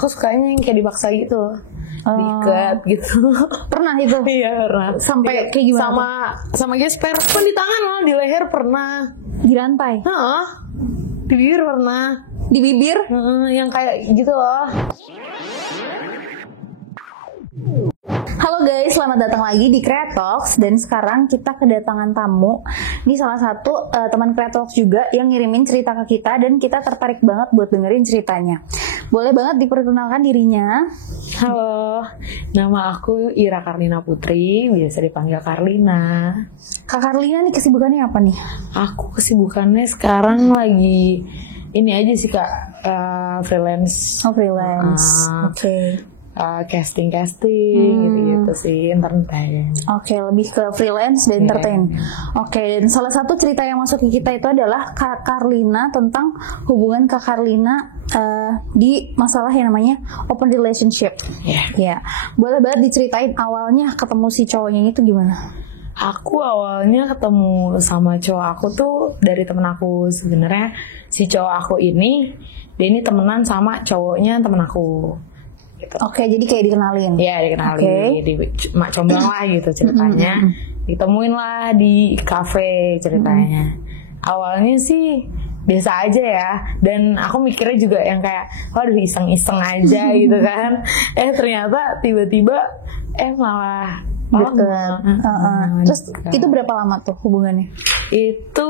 Aku sukanya yang kayak dipaksa gitu, diikat gitu. Pernah itu? Iya pernah. Sampai kayak gimana? Sama gesper pun di tangan lah, di leher pernah. Di rantai? Di bibir pernah. Di bibir? Yang kayak gitu loh. Halo guys, selamat datang lagi di Kreatox. Dan sekarang kita kedatangan tamu. Ini salah satu teman Kreatox juga yang ngirimin cerita ke kita. Dan kita tertarik banget buat dengerin ceritanya. Boleh banget diperkenalkan dirinya. Halo, nama aku Ira Karlina Putri, biasa dipanggil Karlina. Kak Karlina nih kesibukannya apa nih? Aku kesibukannya sekarang lagi ini aja sih Kak, freelance. Oh, freelance. Oke. Casting gitu sih, entertain. Oke, lebih ke freelance dan entertain. Oke, dan salah satu cerita yang masuk ke kita itu adalah Kak Karlina, tentang hubungan Kak Karlina di masalah yang namanya open relationship. Ya, boleh banget diceritain awalnya ketemu si cowoknya itu gimana? Aku awalnya ketemu sama cowok aku tuh dari temen aku. Sebenarnya si cowok aku ini, dia ini temenan sama cowoknya temen aku. Gitu. Oke, jadi kayak dikenalin. Iya, dikenalin di Mak Combang lah gitu ceritanya. Ditemuin lah di kafe ceritanya. Awalnya sih biasa aja ya, dan aku mikirnya juga yang kayak waduh iseng-iseng aja gitu kan. Ternyata tiba-tiba malah deket. Terus itu berapa lama tuh hubungannya? Itu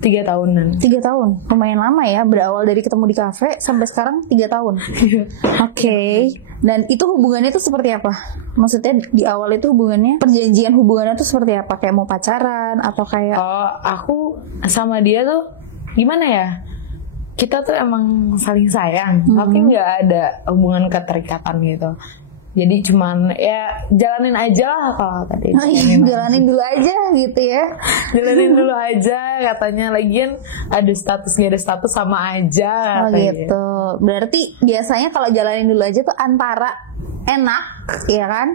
3 tahunan. 3 tahun, lumayan lama ya. Berawal dari ketemu di kafe sampai sekarang 3 tahun. Oke. Dan itu hubungannya tuh seperti apa? Maksudnya di awal itu hubungannya, perjanjian hubungannya tuh seperti apa? Kayak mau pacaran atau kayak? Oh, aku sama dia tuh gimana ya? Kita tuh emang saling sayang, tapi nggak ada hubungan keterikatan gitu. Jadi cuman ya jalanin aja lah kalau tadi. Jalanin dulu aja gitu ya. Jalanin dulu aja katanya, lagian ada status gak ada status sama aja. Oh gitu. Berarti biasanya kalau jalanin dulu aja tuh antara enak ya kan,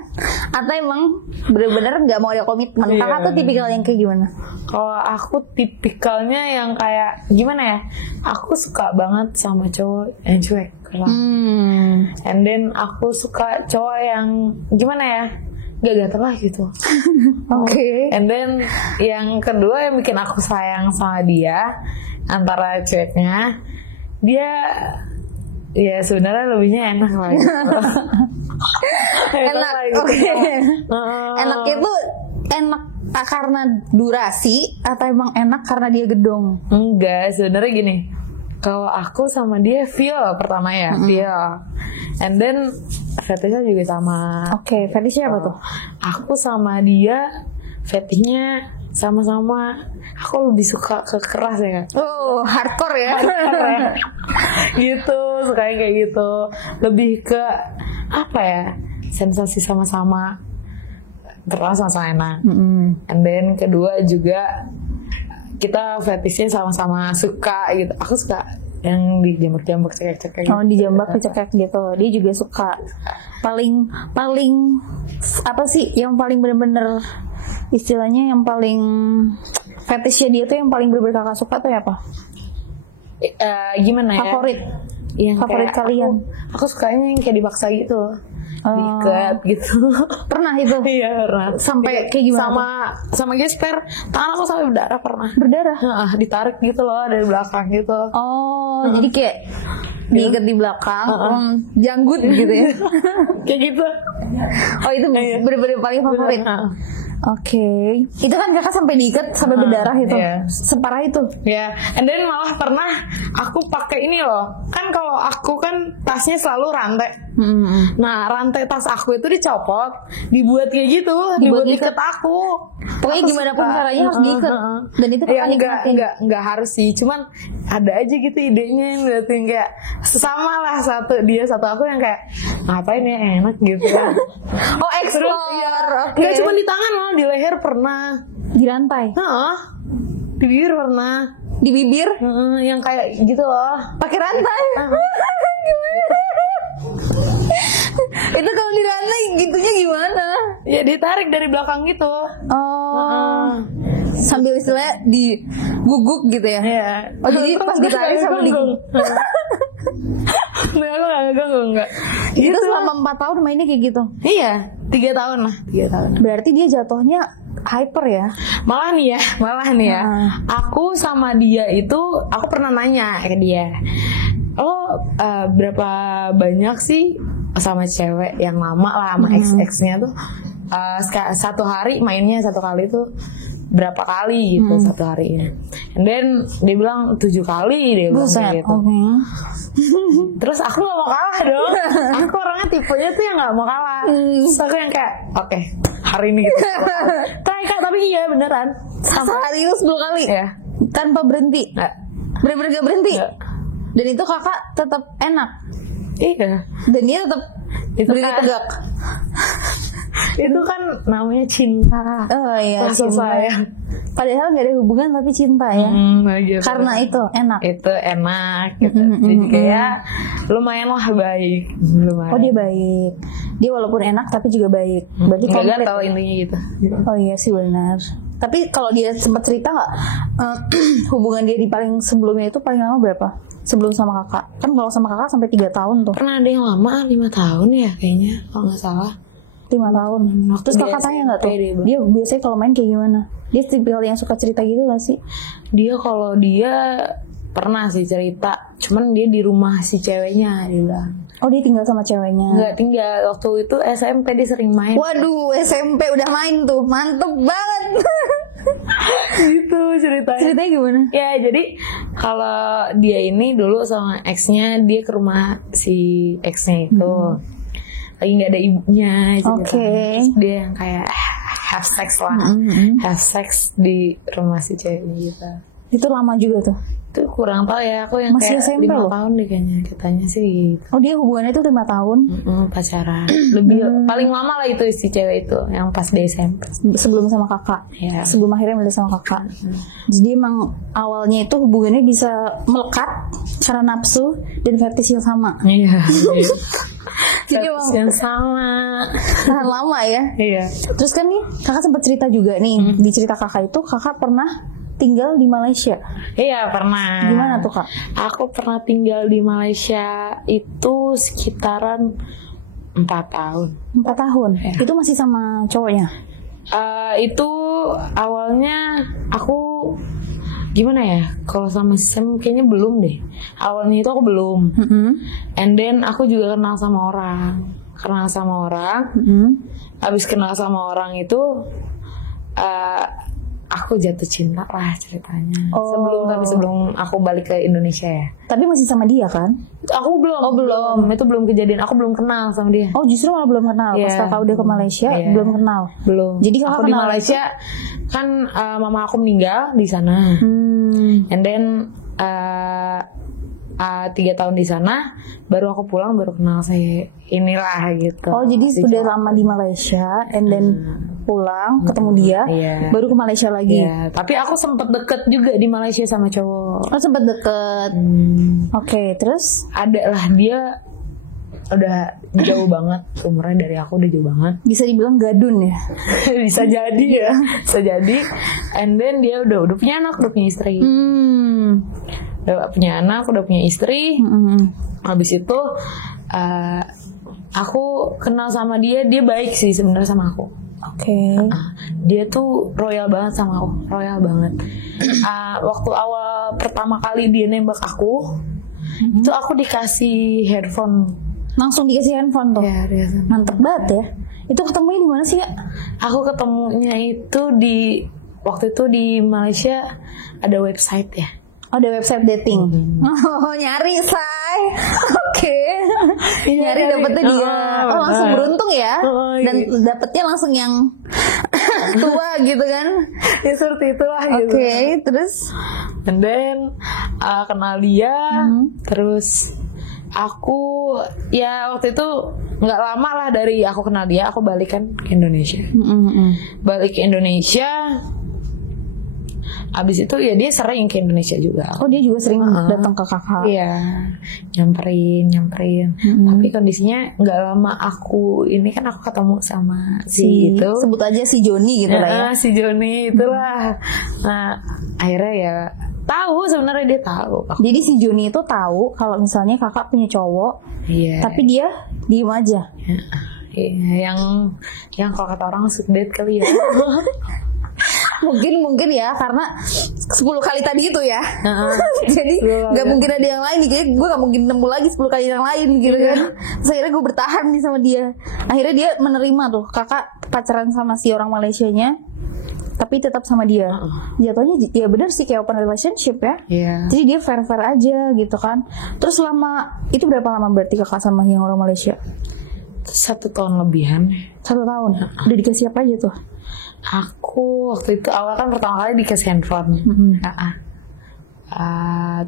atau emang bener-bener nggak mau ada komitmen. Kakak tuh tipikal yang kayak gimana? Kalau aku tipikalnya yang kayak gimana ya, aku suka banget sama cowok yang cuek. And then aku suka cowok yang gimana ya, gak gatel lah gitu. Oke. And then yang kedua yang bikin aku sayang sama dia, antara cueknya, dia ya sebenarnya lebihnya enak lah gitu. Enak, oke. Enak itu enak karena durasi atau emang enak karena dia gedong? Enggak, sebenarnya gini. Kalau aku sama dia feel pertama ya, feel. And then fetishnya juga sama. Oke, fetishnya apa tuh? Aku sama dia fetishnya sama-sama. Aku lebih suka ke keras ya Kak. Oh, hardcore ya. Gitu, sukanya kayak gitu. Lebih ke apa ya, sensasi sama-sama. Pertama sama-sama enak. And then kedua juga kita fetishnya sama-sama suka gitu. Aku suka yang dijambak-jambak cekek-cekek gitu. Oh, dijambak cekek gitu. Dia juga suka. Paling apa sih yang paling bener-bener istilahnya yang paling fetishnya dia tuh yang paling bener-bener kakak suka tuh apa? Gimana ya? Favorit? Yang favorit kalian? Aku sukanya yang kayak dipaksa gitu. Diikat gitu. Pernah itu? Iya pernah. Sampai kayak gimana? Sama gesper, tangan aku sampai berdarah pernah. Berdarah? Ditarik gitu loh dari belakang gitu. Oh, jadi kayak diikat di belakang, janggut gitu ya? Kayak gitu. Oh, itu bener-bener paling favorit. Oke. Itu kan kakak sampai diikat sampai berdarah itu. Separah itu. Ya. And then malah pernah aku pakai ini loh. Kan kalau aku kan tasnya selalu rantai. Nah, rantai tas aku itu dicopot, dibuat kayak gitu, dibuat ikat aku. Pokoknya gimana pun caranya harus diikat. Dan itu kakak enggak harus sih. Cuman ada aja gitu idenya yang ngeliatin kayak sama lah, satu dia satu aku yang kayak ngapain ya, enak gitu. Oh, explore. Nggak cuma di tangan loh, di leher pernah. Di rantai? Di bibir pernah. Di bibir? Yang kayak gitu loh. Pakai rantai? Gimana? Itu kalau di rantai gitunya gimana? Ya ditarik dari belakang gitu. Oh. Sambil istilahnya diguguk gitu ya? Iya. Oh, jadi pas ditarik sambil diguguk. Enggak. Itu selama 4 tahun mainnya kayak gitu. Iya, 3 tahun lah. 3 tahun. Berarti dia jatuhnya hyper ya? Malah nih ya. Aku sama dia itu, aku pernah nanya ke dia, berapa banyak sih sama cewek yang lama lah, sama ex-exnya tuh, satu hari mainnya 1 kali tuh berapa kali gitu satu harinya. And then dia bilang 7 kali, dia bilang kayak gitu. Terus aku gak mau kalah dong. Aku orangnya tipenya tuh yang gak mau kalah. Terus aku yang kayak oke, hari ini gitu. Tapi iya beneran. Serius 10 kali? Ya. Tanpa berhenti? Nggak. Bener-bener gak berhenti? Nggak. Dan itu kakak tetap enak? Iya. Dan dia tetap berdiri tegak? Itu kan namanya cinta. Oh iya, sayang. Padahal gak ada hubungan tapi cinta ya. Gitu. Karena itu enak. Itu enak gitu. Jadi kayak lumayan lah baik. Lumayan. Oh dia baik. Dia walaupun enak tapi juga baik. Berarti nggak tahu intinya gitu. Oh iya sih benar. Tapi kalau dia sempat cerita nggak hubungan dia di paling sebelumnya itu paling lama berapa? Sebelum sama kakak. Kan kalau sama kakak sampai 3 tahun tuh. Pernah ada yang lama 5 tahun ya kayaknya kalau nggak salah. 5 tahun. Terus kakak tanya nggak tuh? Dia biasanya kalau main kayak gimana? Dia tipikal yang suka cerita gitu gak sih? Dia pernah sih cerita. Cuman dia di rumah si ceweknya dia bilang. Oh dia tinggal sama ceweknya? Nggak tinggal. Waktu itu SMP dia sering main. Waduh SMP udah main tuh. Mantep banget. Gitu ceritanya. Ceritanya gimana? Ya jadi kalau dia ini dulu sama exnya, dia ke rumah si exnya itu. Lagi nggak ada ibunya gitu. Terus dia yang kayak have sex lah. Have sex di rumah si ceweknya gitu. Itu lama juga tuh? Itu kurang tahu ya, aku yang masih kayak SMP 5 tahun deh kayaknya, katanya sih gitu. Oh dia hubungannya itu 5 tahun? Pacaran. Lebih paling lama lah itu si cewek itu yang pas di SMP. Sebelum sama kakak? Ya. Sebelum akhirnya milih sama kakak. Jadi emang awalnya itu hubungannya bisa melekat karena nafsu dan fetish yang sama? Iya. Jadi emang yang sama. Tahan lama ya? Iya. Terus kan nih kakak sempat cerita juga nih, di cerita kakak itu kakak pernah tinggal di Malaysia. Iya pernah. Gimana tuh kak? Aku pernah tinggal di Malaysia itu sekitaran 4 tahun. 4 tahun? Ya. Itu masih sama cowoknya? Itu awalnya aku gimana ya? Kalau sama Sam kayaknya belum deh. Awalnya itu aku belum. And then aku juga kenal sama orang. Habis kenal sama orang itu aku jatuh cinta lah ceritanya. Sebelum aku balik ke Indonesia ya. Tapi masih sama dia kan? Aku belum. Oh belum. Itu belum kejadian. Aku belum kenal sama dia. Oh justru malah belum kenal. Pas kakak udah ke Malaysia belum kenal. Belum. Jadi kakak aku di Malaysia kan mama aku meninggal di sana. And then 3 tahun di sana, baru aku pulang baru kenal saya inilah gitu. Oh jadi sudah lama di Malaysia, and then pulang ketemu dia, baru ke Malaysia lagi. Tapi aku sempat deket juga di Malaysia sama cowok. Oh sempat deket. Oke, terus? Ada lah, dia udah jauh banget umurnya dari aku, udah jauh banget. Bisa dibilang gadun ya? Bisa jadi ya, bisa jadi. And then dia udah punya anak, udah punya istri. Udah punya anak, udah punya istri. Habis itu aku kenal sama dia baik sih sebenarnya sama aku. Dia tuh royal banget sama aku, royal banget. Waktu awal pertama kali dia nembak aku, itu aku dikasih headphone. Langsung dikasih handphone tuh? Ya, mantep banget ya. Itu ketemunya di mana sih Kak? Aku ketemunya itu waktu itu di Malaysia ada website ya. Oh, ada website dating. Oh, nyari say. Nyari dapetnya dia. Oh, langsung beruntung ya. Dan dapetnya langsung yang tua gitu kan. Ya seperti itulah gitu. Terus and then kenal dia, terus aku ya waktu itu nggak lama lah dari aku kenal dia, aku balik kan ke Indonesia. Balik ke Indonesia. Abis itu ya dia sering ke Indonesia juga. Oh dia juga sering datang ke kakak? Iya, nyamperin. Tapi kondisinya nggak lama aku ini kan aku ketemu sama si itu. Sebut aja si Joni gitu lah ya. Si Joni itulah. Nah akhirnya ya Tahu, sebenarnya dia tahu. Jadi si Joni itu tahu kalau misalnya kakak punya cowok, tapi dia diem aja. Iya, yang kalau kata orang suka date kali ya. mungkin ya karena 10 kali tadi itu ya. Jadi nggak mungkin ada yang lain nih, gue nggak mungkin nemu lagi 10 kali yang lain gitu kan. Terus akhirnya gue bertahan nih sama dia. Akhirnya dia menerima tuh kakak pacaran sama si orang Malaysianya, tapi tetap sama dia. Jatuhnya ya benar sih kayak open relationship ya. Jadi dia fair aja gitu kan. Terus selama itu berapa lama berarti kakak sama yang orang Malaysia? 1 tahun lebihan. 1 tahun. Udah dikasih apa aja tuh? Aku waktu itu awal kan pertama kali dikasih handphone.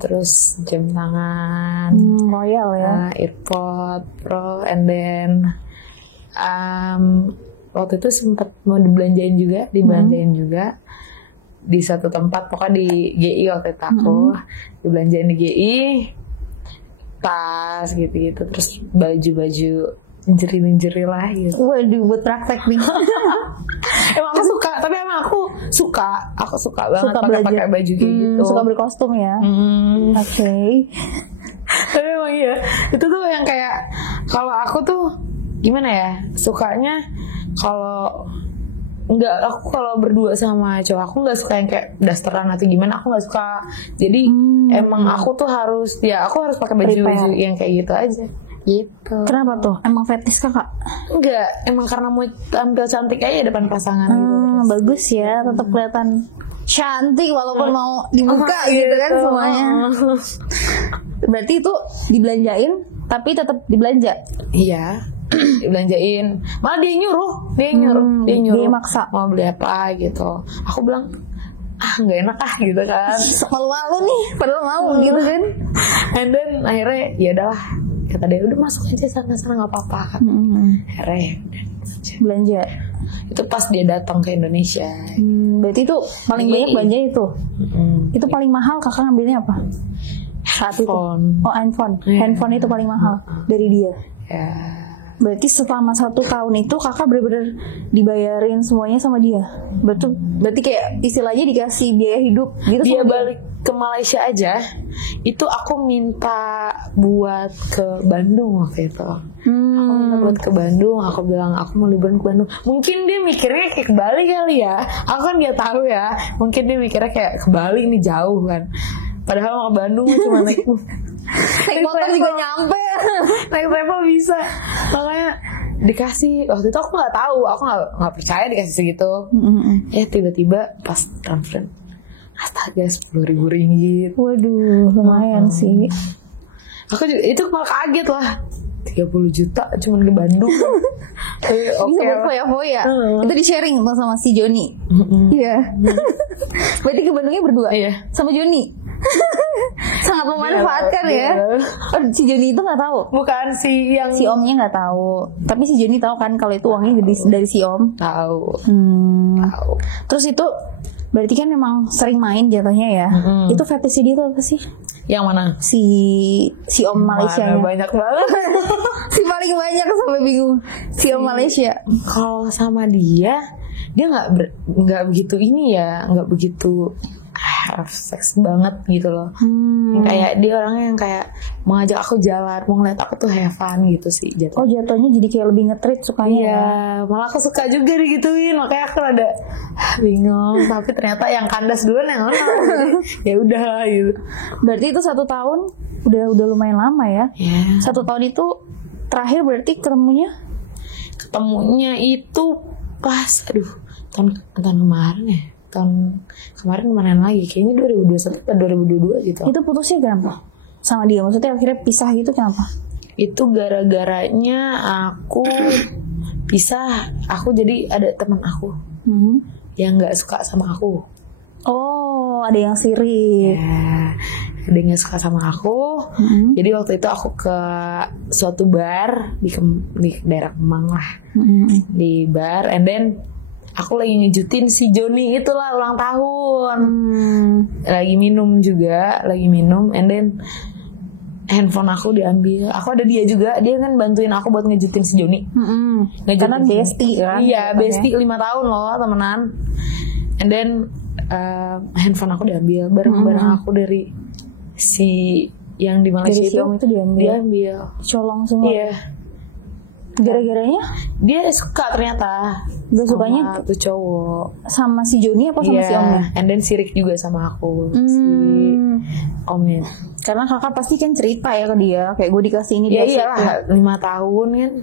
Terus jam tangan, royal ya, AirPod Pro, and then waktu itu sempat mau dibelanjain juga di satu tempat, pokoknya di GI waktu itu aku dibelanjain di GI, tas gitu-gitu, terus baju lingerie lah gitu. Waduh, buat praktek nih. Emang aku suka, tapi emang aku suka banget pakai baju gitu. Suka berkostum ya. Oke. Tapi emang iya, itu tuh yang kayak kalau aku tuh gimana ya, sukanya kalau kalau berdua sama cowok aku nggak suka yang kayak dasteran atau gimana, aku nggak suka. Jadi emang aku tuh harus pakai baju yang kayak gitu aja. Gitu. Kenapa tuh? Emang fetish kakak? Enggak, emang karena mau tampil cantik aja depan pasangan gitu. Bagus ya, tetap kelihatan cantik walaupun mau dibuka gitu kan semuanya. Berarti itu dibelanjain tapi tetap dibelanja? Iya, dibelanjain. Malah dia nyuruh. Dia maksa mau beli apa gitu. Aku bilang nggak enak gitu kan. Malu-malu nih, padahal mau gitu kan. And then akhirnya ya udahlah, kata dia udah masuk aja sana nggak apa-apa kan. Akhirnya belanja. Itu pas dia datang ke Indonesia. Berarti itu paling banyak belanja itu. Itu paling mahal kakak ngambilnya apa? Handphone. Handphone itu paling mahal dari dia. Ya. Berarti selama 1 tahun itu kakak benar-benar dibayarin semuanya sama dia. Berarti kayak istilahnya dikasih biaya hidup gitu. Dia balik ke Malaysia aja, itu aku minta buat ke Bandung waktu itu. Aku minta buat ke Bandung, aku bilang aku mau liburan ke Bandung. Mungkin dia mikirnya kayak ke Bali kali ya. Aku kan dia tahu ya. Mungkin dia mikirnya kayak ke Bali ini jauh kan. Padahal mau ke Bandung cuma naik motor juga nyampe. Naik travel bisa. Makanya dikasih, waktu itu aku nggak tahu, aku nggak percaya dikasih segitu. Tiba-tiba pas transfer, astaga 10.000 ringgit. Waduh, lumayan sih. Aku juga, itu malah kaget lah, 30 juta cuman ke Bandung. Oke, foya-foya. Itu di sharing sama si Joni. Iya. Berarti ke Bandungnya berdua? Iya. Sama Joni. Sangat memanfaatkan ya. Si Joni itu nggak tahu. Bukan si omnya nggak tahu. Tapi si Joni tahu kan kalau itu uangnya dari si om. Tahu. Terus itu berarti kan memang sering main jatuhnya ya. Itu fetish dia itu apa sih? Yang mana? Si om Malaysia. Banyak banget. Si paling banyak sampai bingung. Si om Malaysia. Kalau sama dia nggak begitu nggak begitu seks banget gitu loh. Kayak dia orangnya yang kayak mau ngajak aku jalan, mau ngeliat aku tuh have fun gitu sih jatuh. Jatuhnya jadi kayak lebih nge-treat sukanya. Iya, malah aku suka juga digituin, makanya aku rada bingung. Tapi ternyata yang kandas duluan yang orang. Ya udah gitu. Berarti itu 1 tahun udah lumayan lama ya. 1 tahun itu terakhir berarti ketemunya itu pas tahun kemarin ya. Tahun kemarin lagi kayaknya 2021 atau 2022 gitu. Itu putusnya kenapa sama dia? Maksudnya akhirnya pisah gitu kenapa? Itu gara-garanya aku pisah. Aku jadi ada teman aku yang nggak suka sama aku. Ada yang sirik. Ya, ada yang nggak suka sama aku. Jadi waktu itu aku ke suatu bar di daerah Kemang lah. Di bar, and then aku lagi ngejutin si Joni itulah ulang tahun. Lagi minum, and then handphone aku diambil. Aku ada dia juga, dia kan bantuin aku buat ngejutin si Joni. Karena bestie kan? Iya, bestie 5 tahun loh temenan. And then handphone aku diambil, barang-barang aku dari si yang di Malaysia Dari si Om itu diambil. Colong semua. Iya. Gara-garanya Dia suka ternyata. Dia sama sukanya tuh cowok. sama si Joni apa sama si Omnya? And then sirik juga sama aku si Omnya. Karena kakak pasti kan cerita ya ke dia, kayak gue dikasih ini Ya dia iyalah 5 tahun kan.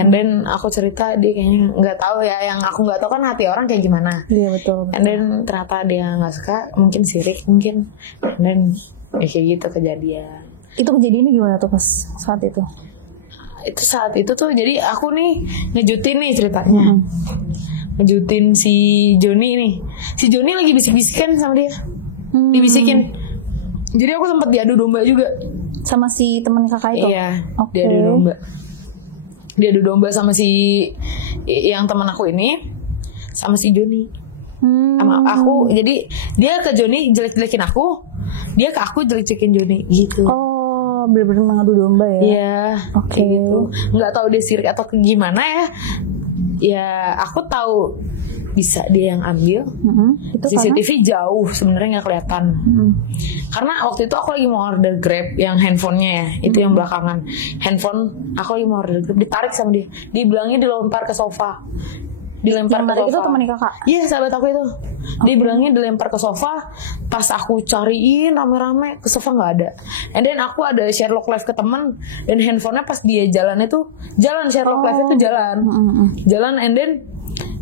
And then aku cerita, dia kayaknya nggak tahu ya. Yang aku nggak tahu kan hati orang kayak gimana. Iya betul. And then ternyata dia nggak suka, mungkin sirik mungkin. And then ya kayak gitu kejadian. Itu kejadiannya gimana tuh pas saat itu? Itu saat itu tuh jadi aku nih ngejutin nih ceritanya. Ngejutin si Joni nih. Si Joni lagi bisik-bisikan sama dia. Dibisikin. Jadi aku sempat diadu domba juga Sama si teman kakak itu? Iya. Oke. Diadu domba. Diadu domba sama si yang teman aku ini, sama si Joni. Sama aku. Jadi dia ke Joni jelek-jelekin aku, dia ke aku jelek-jelekin Joni gitu. Oh, bener-bener mengadu domba ya? Iya. Oke. Gitu. Nggak tahu dia sirik atau gimana ya. Ya aku tahu bisa dia yang ambil. Itu CCTV jauh sebenarnya nggak kelihatan. Karena waktu itu aku lagi mau order Grab yang handphonenya ya, itu yang belakangan. Handphone aku lagi mau order Grab, ditarik sama dia. Dibilangnya dilempar ke sofa. Dilempar yang ke sofa. itu temannya kakak? Iya, sahabat aku itu. Dia bilangnya dilempar ke sofa. Pas aku cariin rame-rame ke sofa nggak ada. And then aku ada Sherlock Live ke teman, dan handphonenya pas dia jalan itu jalan, Sherlock Live itu jalan. Jalan, and then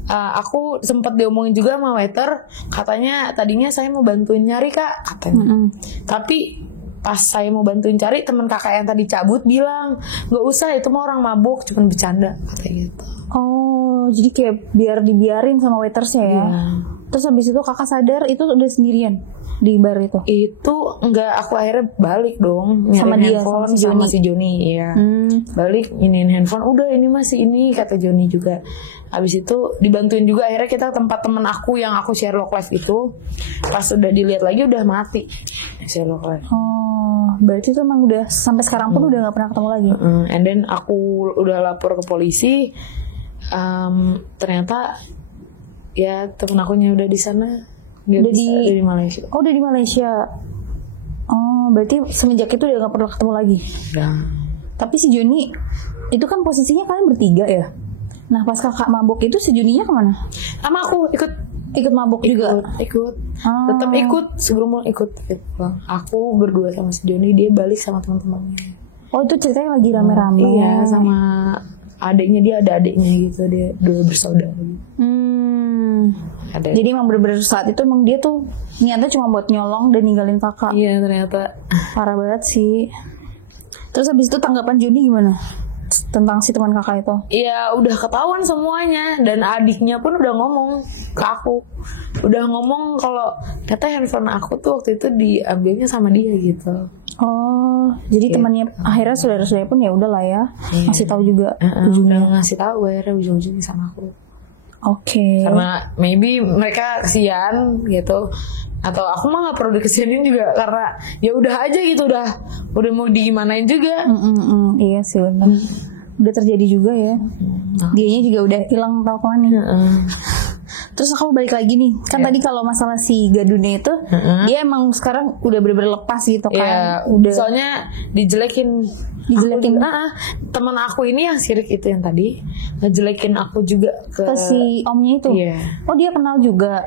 aku sempat diomongin juga sama waiter, katanya tadinya saya mau bantuin nyari kak, katanya. Tapi pas saya mau bantuin cari, teman kakak yang tadi cabut bilang nggak usah, itu mah orang mabuk, cuman bercanda, katanya gitu. Oh, jadi kayak biar dibiarin sama waitersnya ya. Terus habis itu kakak sadar itu udah sendirian di bar itu? Itu enggak, aku akhirnya balik dong nyari Sama dia, handphone sama si sama si Joni. Iya. Balik iniin handphone, udah ini masih ini, kata Joni juga. Habis itu dibantuin juga, akhirnya kita tempat temen aku yang aku Sherlock Live itu, pas udah dilihat lagi udah mati Sherlock Live. Oh, berarti itu emang udah sampai sekarang pun udah nggak pernah ketemu lagi. And then aku udah lapor ke polisi. Ternyata ya temen akunya udah di sana, udah di Malaysia. Oh, udah di Malaysia. Oh, berarti semenjak itu udah nggak pernah ketemu lagi. Ya. Tapi si Joni itu kan posisinya kalian bertiga ya. Nah, pas kakak mabuk itu si Joninya kemana? Sama aku ikut mabuk juga. Ikut. Tetap ikut, segeromol ikut. Aku berdua sama si Joni, dia balik sama teman-temannya. Oh, itu ceritanya lagi rame-rame. Iya, sama adiknya, dia ada adiknya gitu, dia dua bersaudara. Jadi emang bener-bener saat itu emang dia tuh niatnya cuma buat nyolong dan ninggalin kakak. Iya, ternyata parah banget sih. Terus habis itu tanggapan Joni gimana tentang si teman kakak itu? Iya, udah ketahuan semuanya, dan adiknya pun udah ngomong ke aku, udah ngomong kalau ternyata handphone aku tuh waktu itu diambilnya sama dia gitu. Oh, jadi temannya akhirnya saudara-saudara pun ya udahlah ya, masih tahu juga ujungnya. Udah ngasih tahu akhirnya ujung-ujungnya sama aku. Oke. Karena maybe mereka kesian gitu, atau aku mah nggak perlu dikesianin juga, karena ya udah aja gitu, udah mau digimanain juga. Iya sih benar. Udah terjadi juga ya. Dianya juga udah hilang tau kemana. Terus aku balik lagi nih, kan tadi kalau masalah si Gadune itu, dia emang sekarang udah bener-bener lepas gitu kan. Udah. Soalnya dijelekin. Teman aku ini yang sirik itu yang tadi ngejelekin aku juga ke si omnya itu. Oh, dia kenal juga.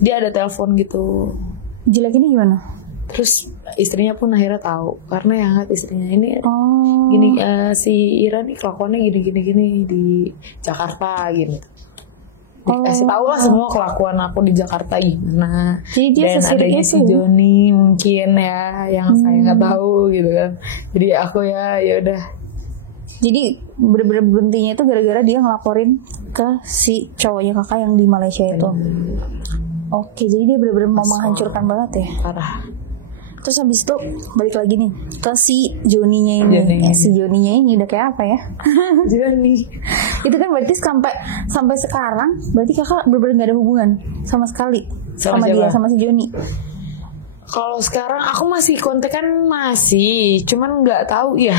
Dia ada telepon gitu. Jelekinnya gimana? Terus istrinya pun akhirnya tahu, karena yang istrinya ini gini, si Ira nih kelakuannya gini di Jakarta gitu. Kasih tahu lah semua kelakuan aku di Jakarta gimana. Jadi dia dan adanya si Joni mungkin ya yang saya nggak tahu gitu kan. Jadi aku ya udah. Jadi bener-bener berhentinya itu gara-gara dia ngelaporin ke si cowoknya kakak yang di Malaysia itu. Oke, jadi dia bener-bener mau menghancurkan banget ya. Parah. Terus habis itu balik lagi nih ke si Joninya ini. Si Joninya ini udah kayak apa ya? Joni. Itu kan berarti sampai sekarang berarti kakak bener-bener gak ada hubungan sama sekali sama dia, sama si Joni. Kalau sekarang aku masih kontekan cuman nggak tahu ya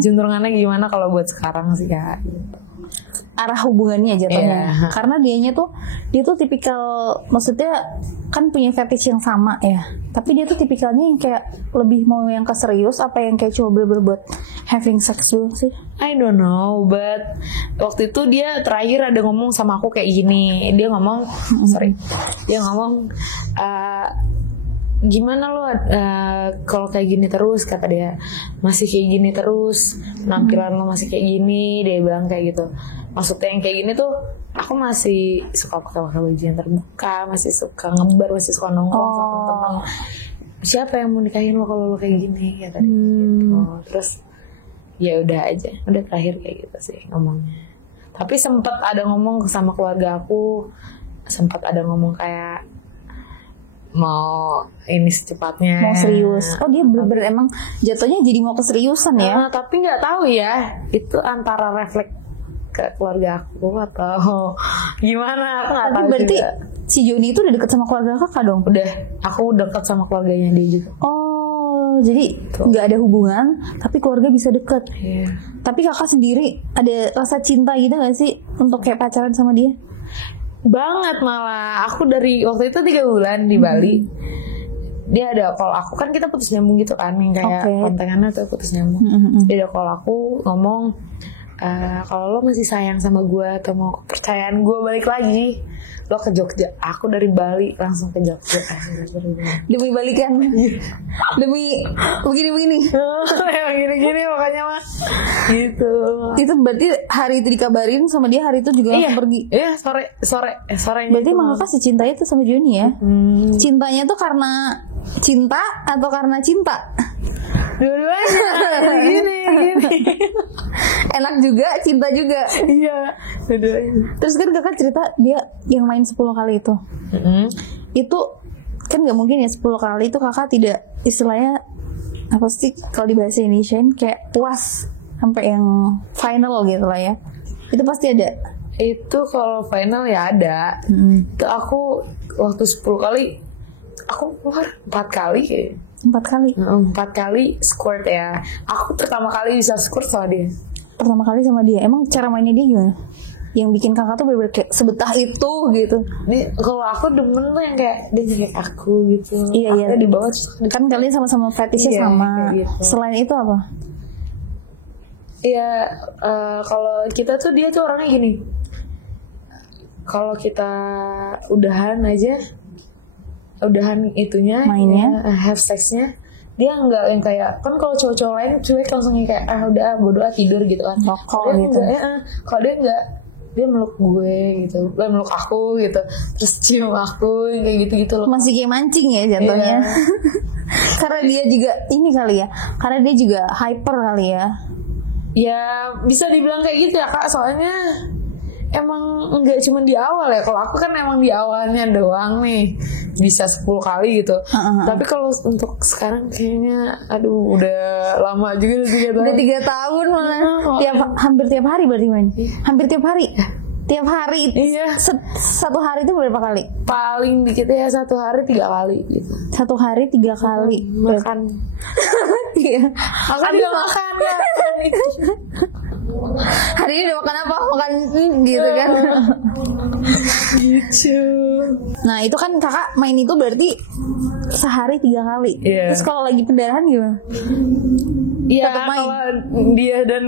jenturangannya gimana kalau buat sekarang sih kak. arah hubungannya jatuhnya. Iya. Karena dia tuh tipikal, maksudnya kan punya fetish yang sama ya. Tapi dia tuh tipikalnya yang kayak lebih mau yang ke serius apa yang kayak coba buat having sex dulu sih? I don't know, but waktu itu dia terakhir ada ngomong sama aku kayak gini. Dia ngomong, gimana lo kalau kayak gini terus, kata dia, masih kayak gini terus, penampilan lo masih kayak gini, dia bilang kayak gitu. Maksudnya yang kayak gini tuh, aku masih suka pakai baju yang terbuka, masih suka ngebar, masih suka nongkrong sama teman. Siapa yang mau nikahin lo kalau lo kayak gini, kata dia gitu. Terus ya udah aja, udah terakhir kayak gitu sih ngomongnya. Tapi sempat ada ngomong sama keluarga aku, sempat ada ngomong kayak mau ini secepatnya, mau serius. Oh, dia bener-bener emang jatuhnya jadi mau keseriusan ya. Tapi nggak tahu ya, itu antara refleks ke keluarga aku atau gimana, aku nggak tahu. Berarti juga. Si Joni itu udah deket sama keluarga kakak dong? Udah, aku deket sama keluarganya dia juga. Oh, jadi nggak ada hubungan tapi keluarga bisa deket. Iya. Tapi kakak sendiri ada rasa cinta gitu gak sih untuk kayak pacaran sama dia? Banget malah. Aku dari waktu itu 3 bulan di Bali, dia ada call aku, kan kita putus nyambung gitu kan, yang kayak kontengannya tuh putus nyambung. Dia ada call aku ngomong, kalau lo masih sayang sama gue atau mau kepercayaan gue balik lagi, lo ke Jogja. Aku dari Bali langsung ke Jogja. Demi balikan. Demi begini-begini. Yang gini-gini makanya mah gitu. Itu berarti hari itu dikabarin sama dia, hari itu juga langsung pergi. Iya, sore. Berarti emang kakak secinta itu sama Joni ya? Cintanya tuh karena cinta atau karena cinta? Dua-duanya gini. Enak juga, cinta juga. Iya, dua-duanya. Terus kan kakak cerita dia yang main 10 kali itu. Itu kan gak mungkin ya 10 kali itu kakak tidak, istilahnya apa sih kalau di bahasa Indonesia kayak puas sampai yang final gitu lah ya. Itu pasti ada. Itu kalau final ya ada. Itu aku waktu 10 kali aku keluar 4 kali kayak. 4 kali? 4 kali squirt ya. Aku pertama kali bisa squirt sama dia. Pertama kali sama dia. Emang cara mainnya dia gimana? Yang bikin kakak tuh bener-bener kayak sebetah itu gitu. Kalau aku demen tuh yang kayak dia kayak aku gitu. Iya. Di bawah kan kalian sama-sama fetishnya sama. Gitu. Selain itu apa? Iya, kalau kita tuh dia tuh orangnya gini. Kalau kita udahan itunya, mainnya, have sexnya, dia nggak yang kayak, kan kalau cowok-cowok lain cuek langsung yang kayak udah bodo tidur gitu kan. Kalau gitu. Kalau dia nggak, dia meluk gue gitu, dia meluk aku gitu, terus cium aku kayak gitu loh. Masih kayak mancing ya jatuhnya. Karena dia juga ini kali ya, karena dia juga hyper kali ya. Ya bisa dibilang kayak gitu ya kak, soalnya emang nggak cuma di awal ya. Kalau aku kan emang di awalnya doang nih bisa 10 kali gitu. Tapi kalau untuk sekarang kayaknya aduh udah lama juga 3 tahun. Udah 3 tahun malah. Hampir tiap hari berarti main. Hampir tiap hari. Tiap hari. Iya. Satu hari itu berapa kali? Paling dikit ya 1 hari 3 kali gitu. 1 hari 3 kali. Makan. Iya. Ada makan ya. Hari ini udah makan apa? Makan gitu kan. Gitu. Nah itu kan kakak main itu berarti sehari 3 kali. Terus kalau lagi pendarahan gimana? Iya, kalau dia dan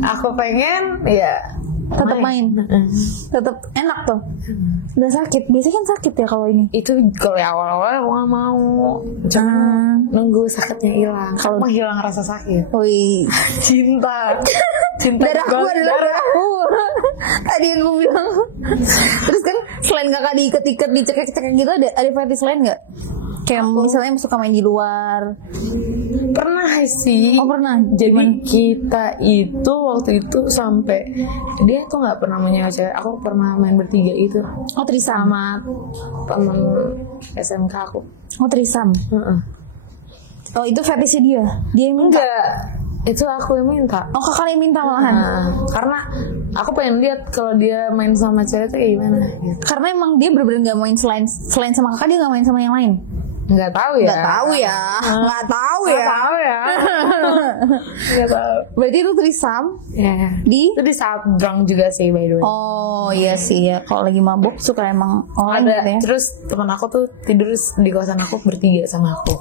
aku pengen ya tetap main. Tetap enak tuh. Udah sakit. Biasanya kan sakit ya kalau ini. Itu kalau awal-awal aku gak mau. Cuma nunggu sakitnya hilang. Kalau mah hilang rasa sakit. Wih, cinta. Darahku adalah darahku. Tadi yang gue bilang. Terus kan selain kakak diikat-ikat, dicekek-cekek gitu, ada fetish lain nggak? Kayak misalnya suka main di luar. Pernah sih. Oh pernah. Jadi kita itu waktu itu sampai dia tuh nggak pernah menyewa cewek. Aku pernah main bertiga itu. Oh trisam. Sama temen SMK aku. Oh trisam. Oh itu fetishnya dia. Dia yang minta. Enggak. Itu aku yang minta. Oh kakak yang minta malahan. Karena aku pengen lihat kalau dia main sama cewek itu kayak gimana gitu. Karena emang dia bener-bener gak main selain sama kakak, dia gak main sama yang lain. Nggak tahu ya. Nggak tahu ya. Nggak tahu Berarti itu threesome Ya. di Itu di saat drunk juga sih by the way. Oh iya sih ya, kalau lagi mabuk suka emang online Ada gitu ya. terus teman aku tuh tidur di kosan aku bertiga sama aku.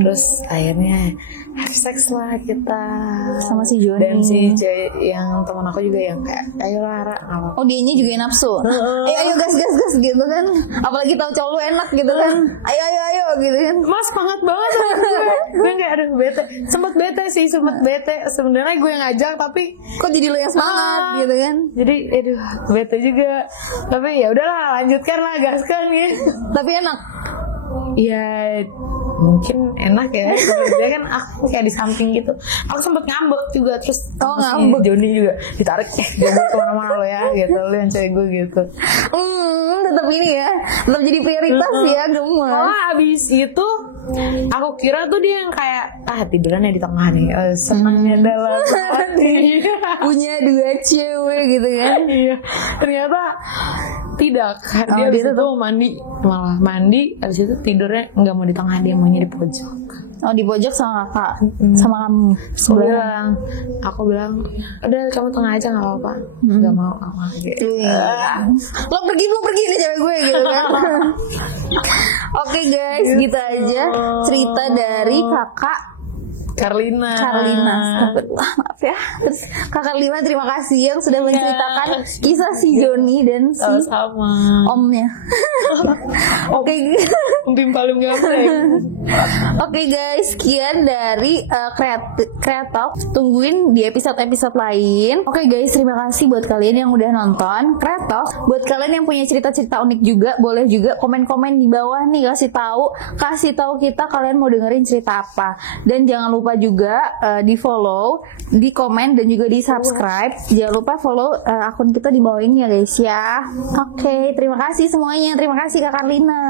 Terus akhirnya have sex lah kita Sama si Joni. dan si cewek yang teman aku juga yang kayak ayo Lara apa. Oh dianya juga yang nafsu. Ayo gas gitu kan. Apalagi tahu cowok lu enak gitu kan. Ayo gitu kan. Mas semangat banget sama gue kayak aduh bete. Sempat bete sebenarnya gue ngajak tapi Kok jadi lu yang semangat gitu kan. jadi aduh bete juga. Tapi ya udahlah lanjutkan lah gaskan ya. Tapi enak. Ya mungkin enak ya. Sebenarnya kan aku kayak di samping gitu. Aku sempet ngambek juga terus ngambek. Joni juga ditarik jangan kemana-mana lo ya gitu lo yang cewek gue gitu. Tetap ini ya. Tetap jadi prioritas ya gemes. Oh abis itu aku kira tuh dia yang kayak tiduran ya di tengah nih. Senangnya dalam hati. Punya 2 cewek gitu kan. Iya. Ternyata tidak. Dia abis itu malah mandi. Abis itu tidurnya nggak mau di tengah, dia maunya di pojok. Oh di pojok sama kakak, sama kamu. Aku bilang, udah kamu tengah aja nggak apa-apa. Nggak mau apa gitu. Lo pergi nih cewek gue gitu kan. Oke guys, gitu aja cerita dari kakak Carlina. Maaf ya. Terus kakak Lima terima kasih yang sudah menceritakan kisah si Joni dan si sama omnya. Oke. paling ganteng. Oke guys, sekian dari Kreatalk. Tungguin di episode-episode lain. Oke guys, terima kasih buat kalian yang udah nonton Kreatalk. Buat kalian yang punya cerita-cerita unik juga, boleh juga komen-komen di bawah nih, kasih tahu kita kalian mau dengerin cerita apa. Dan jangan lupa juga di follow, di komen dan juga di subscribe. Jangan lupa follow akun kita di bawah ini ya guys ya. Oke, terima kasih semuanya. Terima kasih Kak Carlina.